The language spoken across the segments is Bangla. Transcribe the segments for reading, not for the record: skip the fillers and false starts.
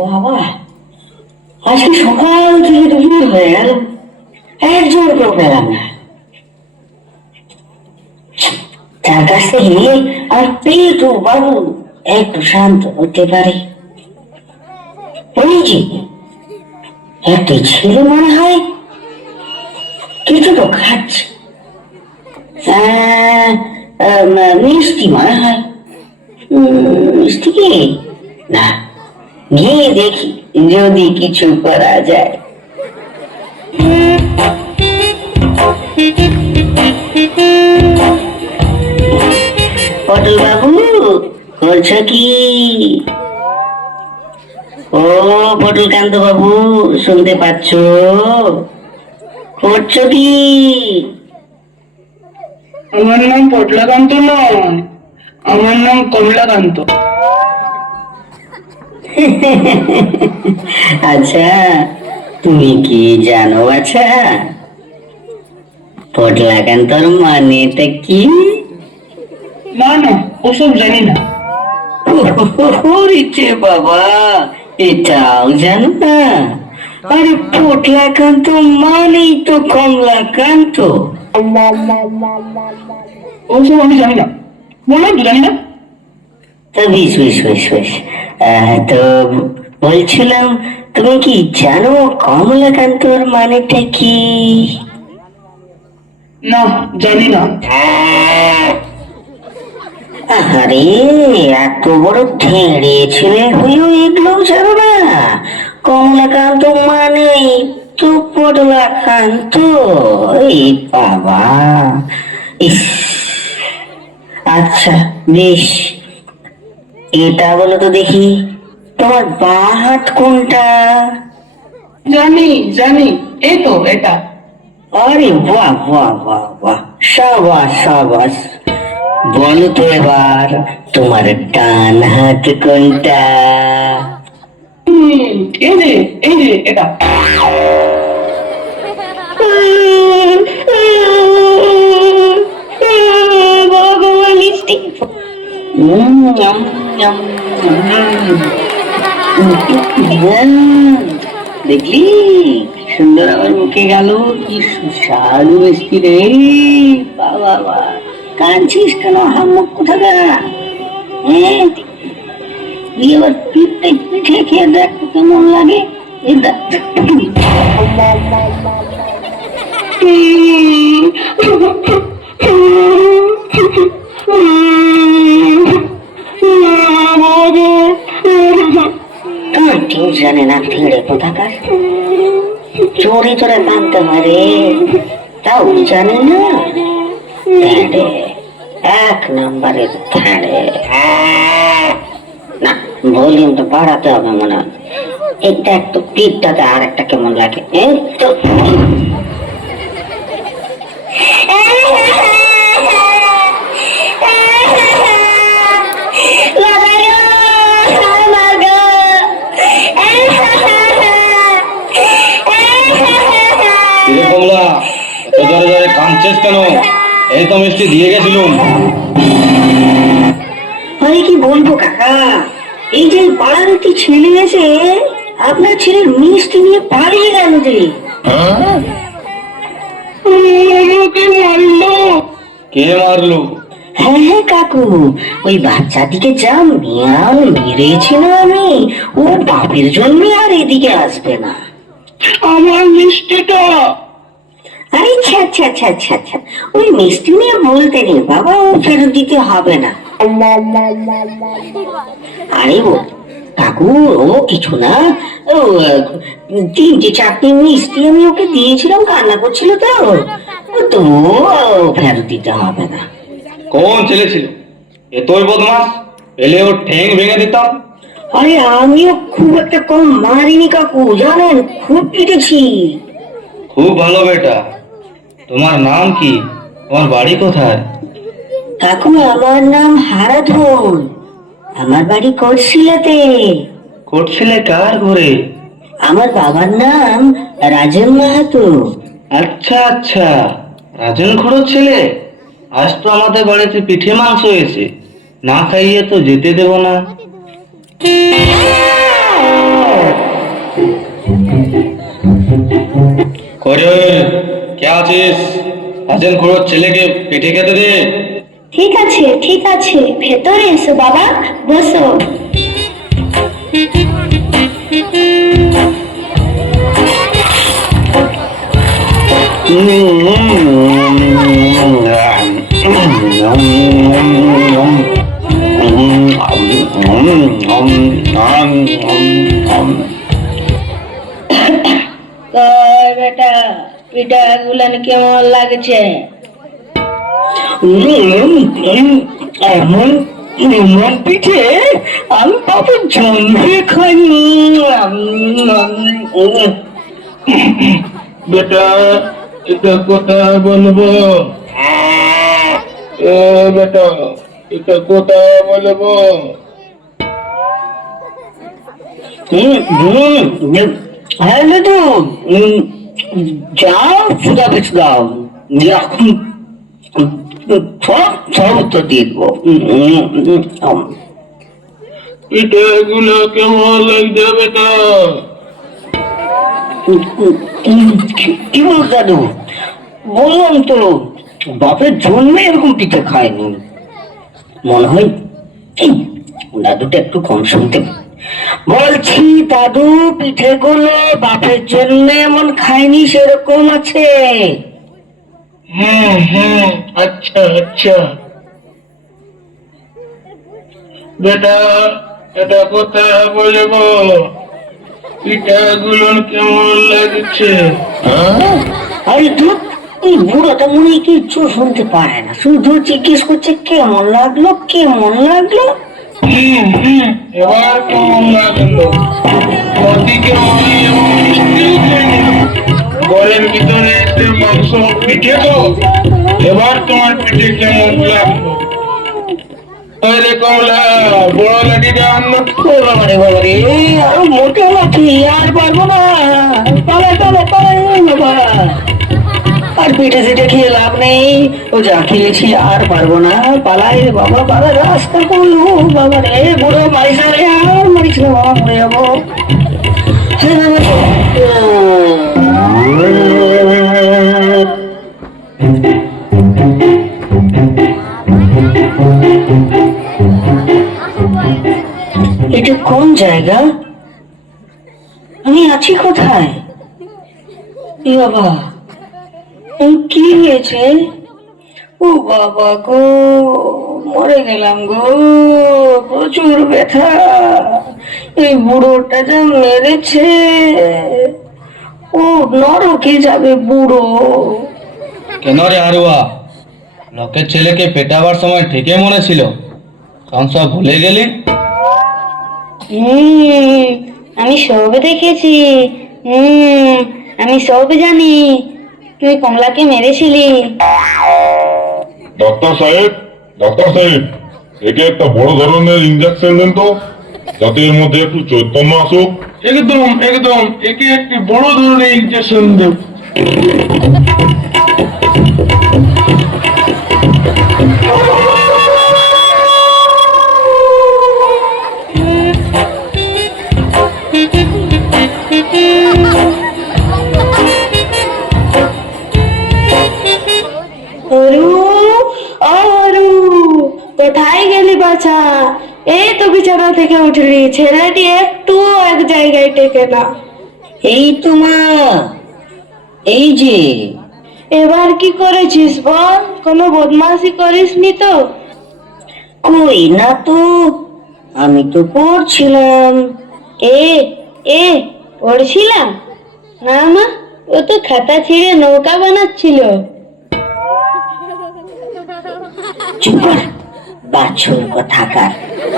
বাবা, আজকে সকাল থেকে দুপুর হয়ে গেল, একজন কেউ পেলাম না। তার কাছ থেকে আর পেটু বাবু একটু শান্ত হতে পারে। ওই যে একটি ছেলে মনে হয় কিছু তো খাচ্ছে, মিষ্টি মনে হয়। মিষ্টি কি না, গিয়ে দেখি যদি কিছু করা যায়। পটল বাবু, করছো কি? ও পটল কান্ত বাবু, শুনতে পাচ্ছ? করছো কি? আমার নাম পটলাকান্ত নয়, আমার নাম কমলাকান্ত। আচ্ছা, তুমি কি জানো? আচ্ছা, পটলাকান্তর মানেটা কি? না না, ওসব জানি না। বাবা, এটাও জানো না? আরে পটলাকান্ত মানেই তো কমলাকান্ত। ওসব আমি জানি না, বললাম তো জানি না। তো বেশ বেশ বেশ বেশ, তো বলছিলাম, তুমি কি জানো কমলাকান্তর মানেটা কি? না, জানি না। আরে এত বড় ঠেড়ে ছেলে হয়েও এগুলো জানো না? কমলাকান্ত মানে তো পটলাকান্ত। এই বাবা, ইস, আচ্ছা বেশ, এটা বলো তো দেখি, তোমার বাঁ হাত কোনটা? জানি জানি, এই তো এটা। আরে বাহ বাহ বাহ বাহ, সাবাস সাবাস। বলো তো এবার, তোমার ডান হাত কোনটা? এই যে এটা। দেখলি সুন্দর আমার মুখে গেল, কি সুস্বাদু মিষ্টি রে। বাবা, কাঁদছিস কেন? হাম্মক কোথাকা? হ্যাঁ, তুই এবার পিঠে খেয়ে দেখ কেমন লাগে। এই দেখ। তোমার কেউ জানে না ঠেড়ে কোথাকার, চোরে চোরে কাঁদতে পারে, তাও জানে না। ঠেড়ে, এক নম্বরের ঠেড়ে। না, ভলিউমটা বাড়াতে হবে মনে হয়। এটা একটু পিঠটাতে আর একটা কেমন লাগে। এই তো কমলা, এত জোরে জোরে কাঁদছিস কেন? এই তো মিষ্টি দিয়ে গেছিলুম। আরে কি বলবো কাকা, এই যে পাড়ার একটি ছেলে এসে আপনার ছেলের মিষ্টি নিয়ে পালিয়ে গেল যে। কে মারলো? হ্যাঁ কাকু, ওই বাচ্চাটিকে যা মেরেছিল আমি, ও বাপের জন্য আর এদিকে আসবে না। আমার মিষ্টিটা। আরে আচ্ছা, ওই মিষ্টি নিয়ে বলতে নেই বাবা, ও ফেরত দিতে হবে না। আরে ও কাকু, ও কিছু না, ও 3-4টি মিষ্টি আমি ওকে দিয়েছিলাম, কান্না করছিল তো ফেরত দিতে হবে না। কোন ছেলে ছিল? এতই বদমাস, পেলে ওর ঠ্যাং ভেঙে দিতাম। আরে আমিও খুব একটা কম মারিনি কাকু, জানেন, খুব পিটেছি। খুব ভালো বেটা। তোমার নাম কি? তোমার বাড়ি কোথায়? কাকু, আমার নাম হারাধন, আমার বাড়ি কোটশিলাতে। কোটশিলে কার ঘরে? আমার বাবার নাম রাজেন মাহাতো, আচ্ছা আচ্ছা, রাজন খুড়োর ছেলে। আজ তো আমাদের বাড়িতে পিঠে মাংস এসে, না খাইয়ে তো যেতে দেব না। করে কে আছিস? রাজন খুড়োর ছেলেকে পিঠে খেতে দে। ঠিক আছে ঠিক আছে, ভেতরে এসো বাবা, বসো। কই বেটা, পিঠা গুলান কেমন লাগছে? এমন এমন পিঠে আমি বাপের জন্মে খাইনি। বেটা, এটা কোথায় বলবো? এ বেটা, এটা কোথায় বলবো? হ্যাঁ দাদু, যাও ফুটা বেছে দাও, এখন সব সব উত্তর দিয়ে দেবো। পিঠেগুলো কেমন লাগছে বেটা? কি বল দাদু, বললাম তো বাপের জন্মে এরকম পিঠে খায়নি। মনে হয় এই দাদুটা একটু কম শুনতে। বলছি দাদু, পিঠে গুলো বাপের জন্য এমন খায়নি সেরকম আছে। হ্যাঁ, আচ্ছা আচ্ছা। বেটা, এটা কোথায় বলবো? পিঠাগুলো কেমন লাগছে? আরে দুধ, এই বুড়োটা মনে হয় কিচ্ছু শুনতে পারে না, শুধু জিজ্ঞেস করছে কেমন লাগলো কেমন লাগলো। এবার কেমন লাগলো? ওদিকে আমি এমন মিষ্টিও খাইনি। ঘরের ভিতরে এসে মাংস পিঠে তো, এবার তোমার পিঠে কেমন লাগলো? আরে কমলা, বড় লাঠিটা আনো। বাবারে বাবারে, আরো মোটে লাঠি, আর পারবো না। পালাই পালাই পালাই বাবা, আর পিঠে সিঠে খেয়ে লাভ নেই, ও যা খেয়েছি আর পারবো না। পালাই রে বাবা, পালাই, রাস্তা করলো বাবা রে, বুড়ো মারিস না রে, আর মারিস না বাবা, মরে যাবো। এটা কোন জায়গা? আমি আছি কোথায়? এ বাবা, কি হয়েছে? ও বাবা গো, মরে গেলাম গো, প্রচুর ব্যথা। এই বুড়োটা যা মেরেছে, ও নরকে যাবে বুড়ো। কেন রে হারুয়া, লোকের ছেলেকে পেটাবার সময় ঠিকই মনে ছিল, তখন সব ভুলে গেলি? আমি সব দেখেছি। আমি সব জানি, তুই কমলাকে মেরেছিলি। ডাক্তার সাহেব, ডাক্তার সাহেব, একে একটা বড় ধরনের ইঞ্জেকশন দেন তো, যাতে এর মধ্যে একটু চৈতন্য আসুক। একদম একদম, একে একটি বড় ধরনের ইনজেকশন দেব। কোথায় গেলি বাছা? এই তো বিছানা থেকে উঠলি, ছেলেটি একটু এক জায়গায় টেকে না। এই তো মা, এই যে। এবার কি করেছিস বল? কোনো বদমাশি করিসনি তো? কই না তো, আমি তো পড়ছিলাম। এ এ পড়ছিলাম না মা, ও তো খাতা ছিঁড়ে নৌকা বানাচ্ছিল। চুপ কর, বাছুর কোথাকার,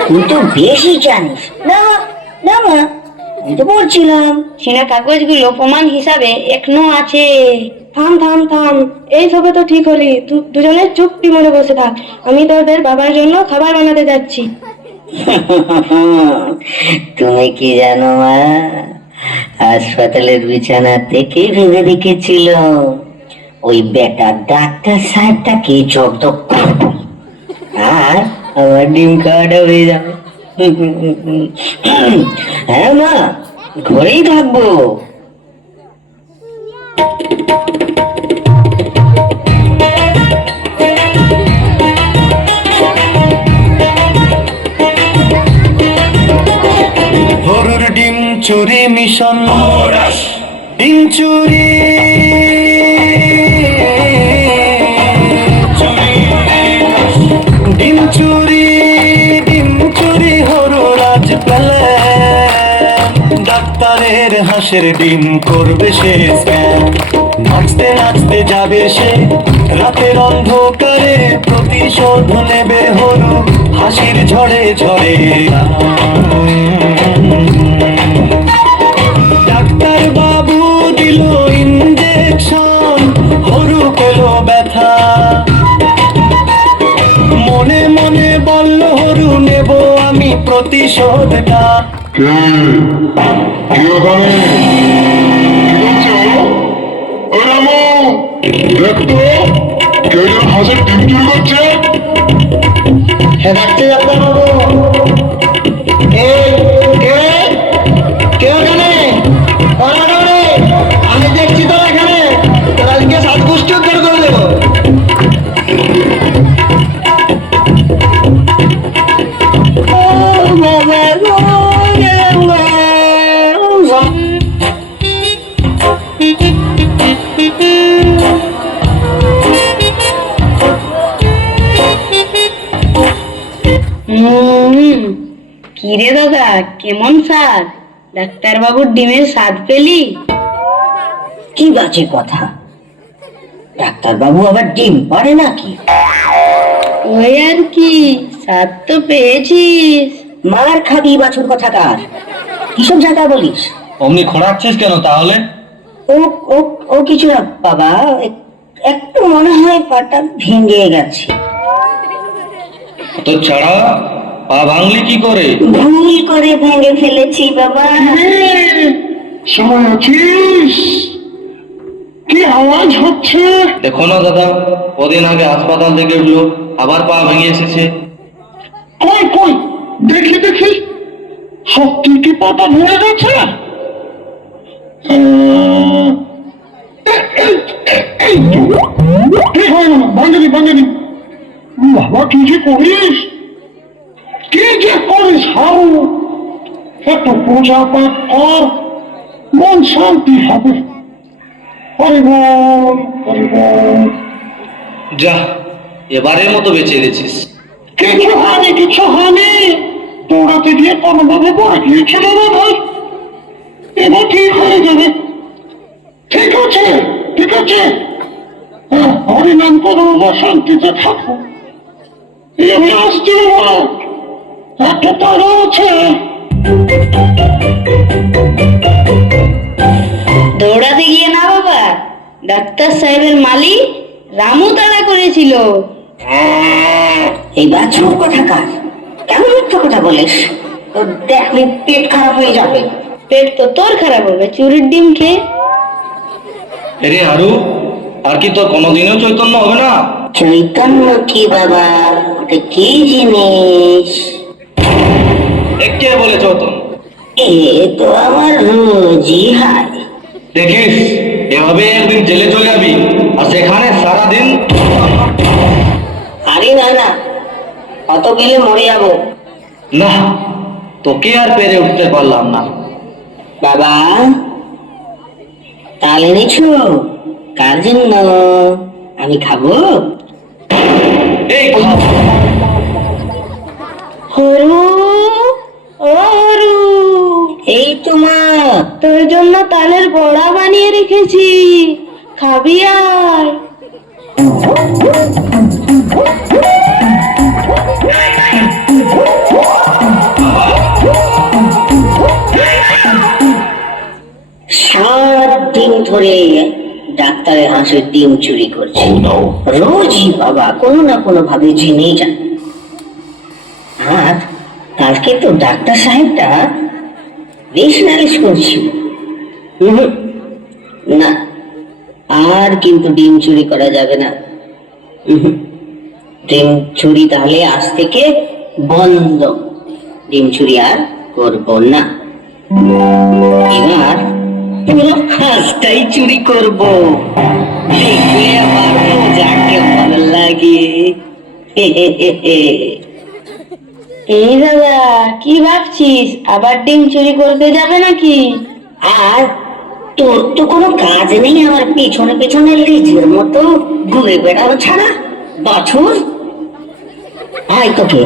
তুই তো বেশি জানিস। না না মা, আমি তো পড়ছিলাম। ছিঁড়া কাগজগুলো প্রমাণ হিসাবে এখনো আছে। থাম থাম থাম, এই সবে তো ঠিক হলি, দুজনে চুপটি মনে বসে থাক। আমি তোদের বাবার জন্য খাবার বানাতে যাচ্ছি। তুমি কি জানো মা, হাসপাতালের বিছানা থেকে ভেবে দেখেছিল ওই বেটা ডাক্তার সাহেবটাকে জব্দ করবো আর আমার ডিম খাওয়াটা হয়ে যাবে। হ্যাঁ মা, ঘরেই থাকবো। গরুর ডিম চুরি মিশন, ডিম চুরি ডিম চুরি ডিম চুরি হরু রাজ পেলে, ডাক্তারের হাঁসের ডিম করবে সে স্ক্যান। নাচতে নাচতে যাবে সে রাতের অন্ধকারে, প্রতিশোধ নেবে হরু হাসির ঝড়ে ঝড়ে। ডাক্তার বাবু দিল ইঞ্জেকশন, হরু পেল ব্যথা। মনে মনে বলল হরু নেব আমি প্রতিশোধটা। কে ওখানে? কি করছো? ওই রামু, দেখ তো, কেউ যেন হাঁসের ডিম চুরি করছে। হ্যাঁ ডাক্তার বাবু, কেউ এখানে? আমি দেখছি তো এখানে, আজকে সাত গোষ্ঠী উদ্ধার করে দেবো। কিরে দাদা, কেমন স্বাদ? ডাক্তার বাবুর ডিমের স্বাদ পেলি? কি বাজে কথা, ডাক্তার বাবু আবার ডিম পারে নাকি? ওই আর কি, স্বাদ তো পেয়েছিস। মার খাবি বাছুর কথাকার, কিসব জায়গা বলিস? অমনি খোঁড়াচ্ছিস কেন তাহলে? ও ও ও কিছু না বাবা, একটু মনে হয় পাটা ভেঙে গেছে। তো ছাড়া, পা ভাঙলি কি করে? ভুল করে ভেঙে ফেলেছি বাবা। সময় আছিস? কি আওয়াজ হচ্ছে? দেখো না দাদা, কদিন আগে হাসপাতাল থেকে উঠলো, আবার পা ভেঙে এসেছে। কই কই, দেখি দেখি, সত্যি কি পাটা ভেঙে গেছে? এই তো, ঠিক হয়ে গেল, ভাঙেনি ভাঙেনি। বাবা কি যে করিস, কি যে করিস হারু, একটু পূজা পাঠ কর, মন শান্তি হবে। হরি বল, হরি বল। যা, এবারের মতো বেঁচে গেছিস। কিছু হয়নি, কিছু হয়নি, দৌড়াতে গিয়ে কোনোভাবে পড়ে গিয়েছিল না ভাই, এবার ঠিক হয়ে যাবে। ঠিক আছে, ঠিক আছে, হরিনাম করো, আমার শান্তিতে থাকো। আমি আসছি বাবা, একটা তারা আছে। দৌড়াতে গিয়ে না বাবা, ডাক্তার সাহেবের মালিক রামু তাড়া করেছিল। এই বাছুর কথাকার, কেমন মিথ্যা কথা বলিস? তোর দেখলে পেট খারাপ হয়ে যাবে। পেট তো তোর খারাপ হবে চুরির ডিম খেয়ে। আরে হারু, আর কি তোর কোনোদিনও চৈতন্য হবে না? চৈতন্য কি বাবা, ওটা কি জিনিস? কে বলে চৈতন্য? এ তো আমার রোজই হয়। দেখিস, এভাবে একদিন জেলে চলে যাবি, আর সেখানে সারাদিন। আরে না না, অত গেলে মরে যাবো। না, তোকে আর পেরে উঠতে পারলাম না। বাবা, তাল এনেছো? কার জন্য? আমি খাবো। এই হরু, ও হরু, এই তোমার তোর জন্য তালের বড়া বানিয়ে রেখেছি, খাবি আয়। সারাদিন ধরে ডাক্তারের হাঁসের ডিম চুরি করছে, রোজই বাবা কোনো না কোনো ভাবে জেনেই যায়। আর কালকে তো ডাক্তার সাহেবটা বেশ নালিশ করছিল। না, আর কিন্তু ডিম চুরি করা যাবে না। ডিম চুরি তাহলে আজ থেকে বন্ধ। ডিম চুরি আর করব না। এবার পুরো হাঁসটাই চুরি করব, দেখলে আমার মজা কেমন লাগে। এই দাদা, কি ভাবছিস? আবার ডিম চুরি করতে যাবে নাকি? আর তোর তো কোনো কাজ নেই আমার পেছনে পেছনে লেজের মতো ঘুরে বেড়ানো ছাড়া, বাছুর। আয়, তোকে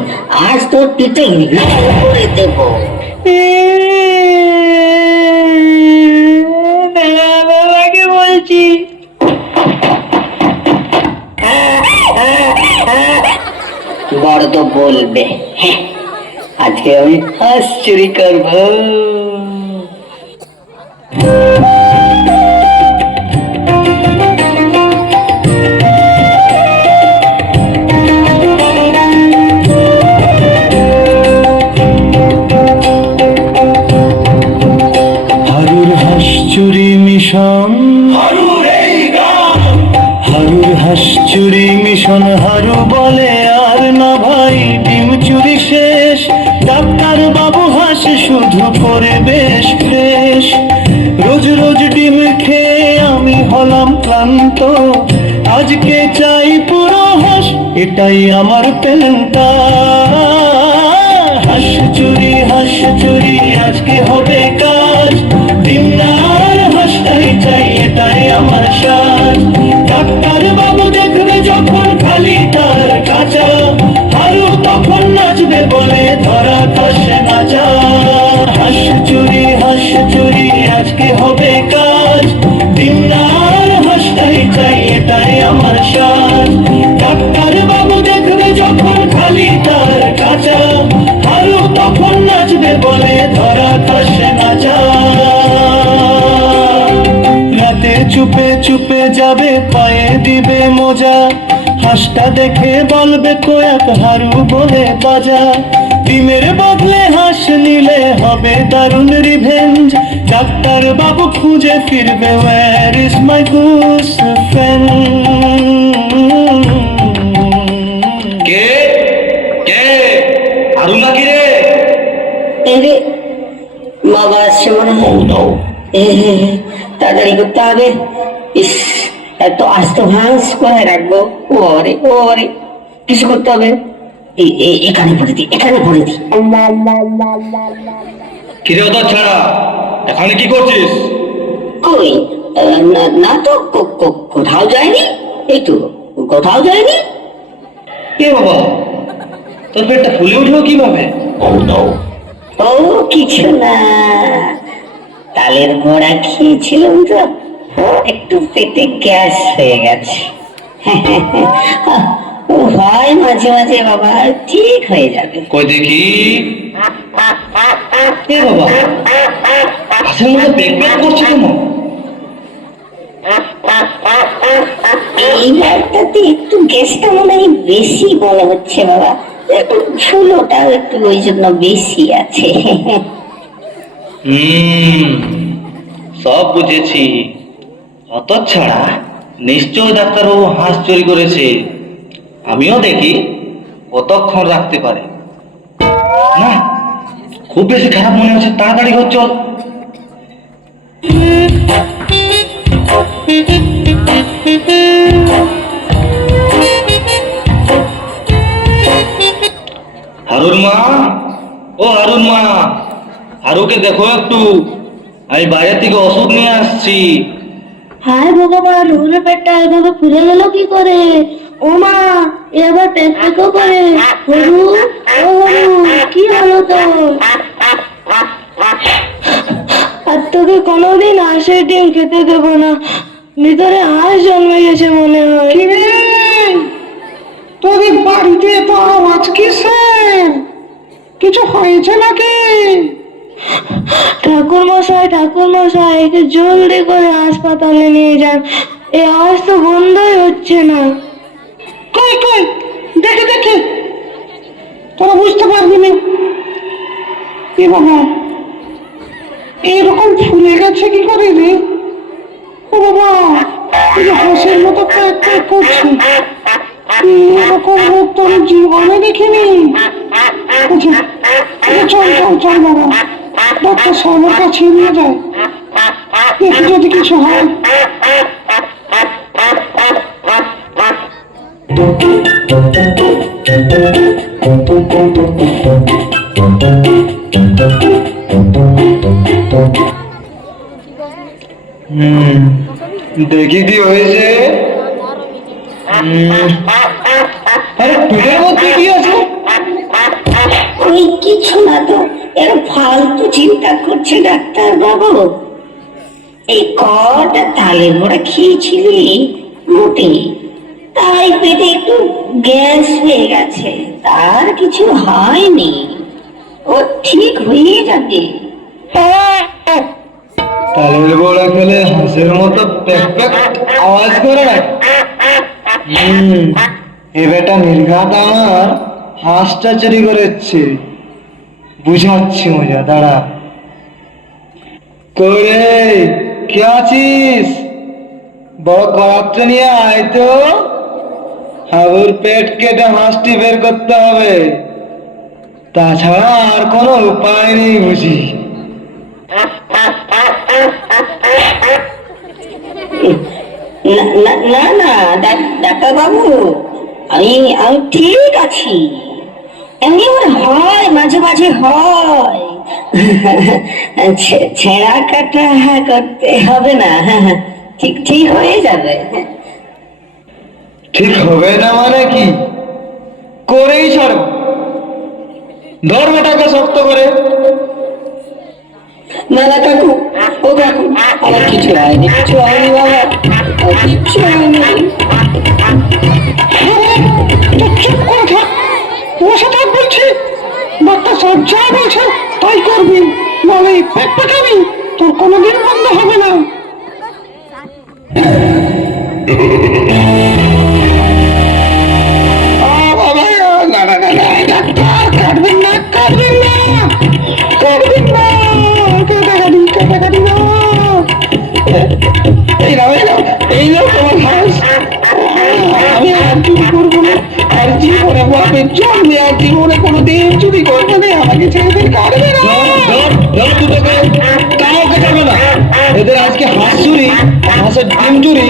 আজ তোর পিঠে লাল করে দেবো। বাবাকে বলছি। বড় তো বলবে, হ্যাঁ আজকে আমি হাঁস চুরি করবো। হারুর হাঁস চুরি মিশন, হারুর হাঁস চুরি মিশন। হারু বলে আর না ভাই, ডিম চুরি শেষ। ডাক্তার বাবু হাঁস শুধু করে বেশ ফ্রেশ। রোজ রোজ ডিম খেয়ে আমি হলাম ক্লান্ত, আজকে চাই পুরো হাঁস, এটাই আমার পেনটা। হাঁস চুরি আজকে হবে কাজ। ডিম না আর হাঁসটাই চাই, এটাই আমার সাজ। ডাক্তার বাবু দেখবে যখন খালি তার কাঁচা, হারু তখন নাচবে বলে ধরা কষে নাচা। হাঁস চুরি আজকে হবে কাজ। ডিম না আর হাঁসটাই চাই, এটাই আমার সাজ। ডাক্তার বাবু দেখবে যখন খালি তার কাঁচা, হারু তখন নাচবে বলে ধরা কষে নাচা। রাতে চুপে চুপে যাবে, পায়ে দিবে মোজা। হাঁসটা দেখে বলবে কয়াক, হারু বলে বাজা। ডিমের বদলে হাঁস নিলে হবে দারুণ রিভেঞ্জ। ডাক্তার বাবু খুঁজে ফিরবে, where is my goose friend. কে কে হারু নাকি রে? রে বাবা আসছে মনে হয়। তাড়াতাড়ি করতে হবে। ইস, এত আস্ত হাঁস কোথায় রাখবো? ওরে কিছু করতে হবে। এখানে পড়ে দি। কিরে ওটা ছাড়া এখানে কি করছিস? কই, না তো কোথাও যায়নি। এই তো কোথাও যায়নি। কে বাবা, তোর পেটটা ফুলে উঠলো কিভাবে? ও কিছু না, তালের বড়া খেয়েছিলাম তো, একটু পেটে গ্যাস হয়ে গেছে। হয় মাঝে মাঝে বাবা, ঠিক হয়ে যাবে। কই দেখি। কে বাবা, হাঁসের মধ্যে পেক করছে কেন? এইবারটাতে একটু গ্যাসটা মনে হয় বেশি মনে হচ্ছে বাবা, একটু ফুলোটাও একটু ওই জন্য বেশি আছে। সব বুঝেছি। অত ছাড়া নিশ্চয় ডাক্তারবাবু হাঁস চুরি করেছে। আমিও দেখি কতক্ষণ রাখতে পারে। না, খুব বেশি খারাপ মনে হচ্ছে, তাড়াতাড়ি ঘর চল। হারুর মা, ও হারুর মা, হারুকে দেখো একটু, আমি বাইরে থেকে ওষুধ নিয়ে আসছি। হায় ভগবান, রুহুলের পেটটা এভাবে ফুলে গেল কি করে? ও মা, এবার পেট পেকও করে। হরু, ও হরু, কি হলো তোর? আর তোকে কোনোদিন হাঁসের ডিম খেতে দেবো না, ভিতরে হাঁস জন্মে গেছে মনে হয়। তোদের বাড়িতে তো আওয়াজ কিসের? কিছু হয়েছে নাকি? ঠাকুর মশাই, একে জলদি করে হাসপাতালে নিয়ে যান, এই আওয়াজ তো বন্ধই হচ্ছে না। কই দেখে তোরা বুঝতে পারবি না। এ বাবা, এরকম ফুলে গেছে কি করে রে? ও বাবা, এই যে হাঁসের মতো প্যাক প্যাক করছে, এরকম রোগ তো আমি জীবনে দেখিনি। আচ্ছা, চল চল চল বাবা, ডাক্তার সাহেবের কাছে নিয়ে যায়, দেখি যদি কিছু হয়। দেখি কি হয়েছে। আরে পেটের মধ্যে কি আছে? ওই কিছু না তো, এর ফালতু চিন্তা করছে ডাক্তার বাবু। এই কটা তালের বড়া খেয়েছিলি মোটে, তাই পেটে একটু গ্যাস হয়ে গেছে, তার কিছু হয়নি, ও ঠিক হয়ে যাবে। তালের বড়া খেলে হাঁসের মতো প্যাক প্যাক আওয়াজ করে না? এ বেটা নির্ঘাত আমার হাঁসটা চুরি করেছে, বুঝাচ্ছি মজা, দাঁড়া। করে কে আছিস? বড় করাতটা নিয়ে আয় তো, হাবুর পেট কেটে হাঁসটি বের করতে হবে, তাছাড়া আর কোনো উপায় নেই বুঝি। না না ডাক্তার বাবু, আমি আমি ঠিক আছি। এমনি আমার হয়, মাঝে মাঝে হয়, ছেঁড়া কাটা করতে হবে না, ঠিক ঠিক হয়ে যাবে। ঠিক হবে না মানে কি? করেই ছাড়ব, ধর বেটাকে শক্ত করে। না না কাকু, ও কাকু, আমার কিছু হয়নি, কিছু হয়নি বাবা, আমার কিচ্ছু হয়নি। চুপ করে থাক, বসে থাক বলছি। ডাক্তার সাহেব যা বলছে তাই করবি, নাহলে পেট পেটাবি, তোর কোনোদিন বন্ধ হবে না। না না না না, ডাক্তার কাটবেন না, কাটবেন না, কাটবেন না, কাটাকাটি কাটাকাটি না। এই নাও এই নাও এই নাও তোমার হাঁস। আমি আর চুরি করবো না, আর জীবনে বাপের জন্মে আর জীবনে কোনোদিন চুরি করবো না, আমাকে ছেড়ে দিন, কাটবে না। কাউকে যাবে না, এদের আজকে হাঁস চুরি, হাঁসের ডিম চুরি